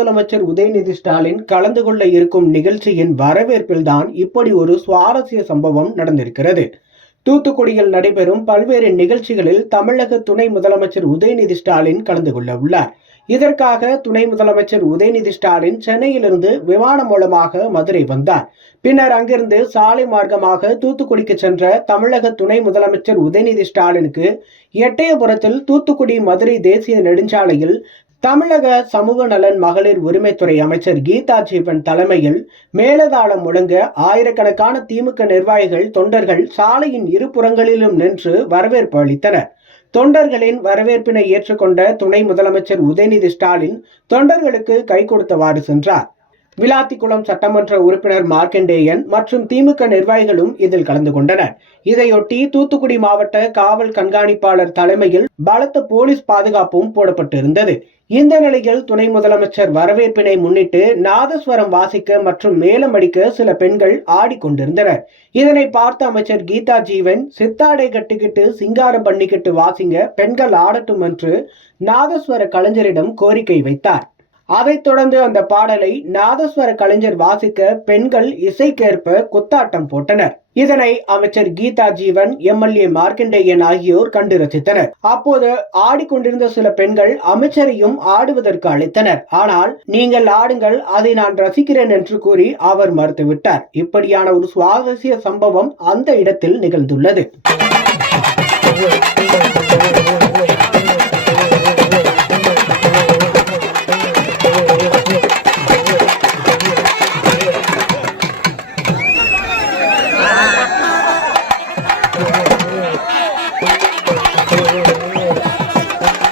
முதலமைச்சர் உதயநிதி ஸ்டாலின் கலந்து கொள்ள இருக்கும் நிகழ்ச்சியின் வரவேற்பில்தான் இப்படி ஒரு சுவாரஸ்ய சம்பவம் நடந்திருக்கிறது. தூத்துக்குடியில் நடைபெறும் பல்வேறு நிகழ்ச்சிகளில் தமிழக துணை முதலமைச்சர் உதயநிதி ஸ்டாலின் கலந்து கொள்ள உள்ளார். இதற்காக துணை முதலமைச்சர் உதயநிதி ஸ்டாலின் சென்னையிலிருந்து விமானம் மூலமாக மதுரை வந்தார். பின்னர் அங்கிருந்து சாலை மார்க்கமாக தூத்துக்குடிக்கு சென்ற தமிழக துணை முதலமைச்சர் உதயநிதி ஸ்டாலினுக்கு எட்டயபுரத்தில் தூத்துக்குடி மதுரை தேசிய நெடுஞ்சாலையில் தமிழக சமூக நலன் மகளிர் உரிமைத்துறை அமைச்சர் கீதா ஜீவன் தலைமையில் மேலதாளம் முழங்க ஆயிரக்கணக்கான திமுக நிர்வாகிகள் தொண்டர்கள் சாலையின் இருபுறங்களிலும் நின்று வரவேற்பு அளித்தனர். தொண்டர்களின் வரவேற்பினை ஏற்றுக்கொண்ட துணை முதலமைச்சர் உதயநிதி ஸ்டாலின் தொண்டர்களுக்கு கை கொடுத்தவாறு சென்றார். விளாத்திக்குளம் சட்டமன்ற உறுப்பினர் மார்க்கண்டேயன் மற்றும் திமுக நிர்வாகிகளும் இதில் கலந்து கொண்டனர். இதையொட்டி தூத்துக்குடி மாவட்ட காவல் கண்காணிப்பாளர் தலைமையில் பலத்த போலீஸ் பாதுகாப்பும் போடப்பட்டிருந்தது. இந்த நிலையில் துணை முதலமைச்சர் வரவேற்பினை முன்னிட்டு நாதஸ்வரம் வாசிக்க மற்றும் மேளம் அடிக்க சில பெண்கள் ஆடிக்கொண்டிருந்தனர். இதனை பார்த்த அமைச்சர் கீதா ஜீவன் சித்தாடை கட்டிக்கிட்டு சிங்காரம் பண்ணிக்கிட்டு வாசிங்க, பெண்கள் ஆடட்டும் என்று நாதஸ்வர கலைஞரிடம் கோரிக்கை வைத்தார். அதைத் தொடர்ந்து அந்த பாடலை நாதஸ்வர கலைஞர் வாசிக்க பெண்கள் இசைக்கேற்ப குத்தாட்டம் போட்டனர். இதனை அமைச்சர் கீதா ஜீவன், எம்எல்ஏ மார்க்கண்டேயன் ஆகியோர் கண்டு ரசித்தனர். அப்போது ஆடிக்கொண்டிருந்த சில பெண்கள் அமைச்சரையும் ஆடுவதற்கு அழைத்தனர். ஆனால் நீங்கள் ஆடுங்கள், அதை நான் ரசிக்கிறேன் என்று கூறி அவர் மறுத்துவிட்டார். இப்படியான ஒரு சுவாரஸ்ய சம்பவம் அந்த இடத்தில் நிகழ்ந்துள்ளது.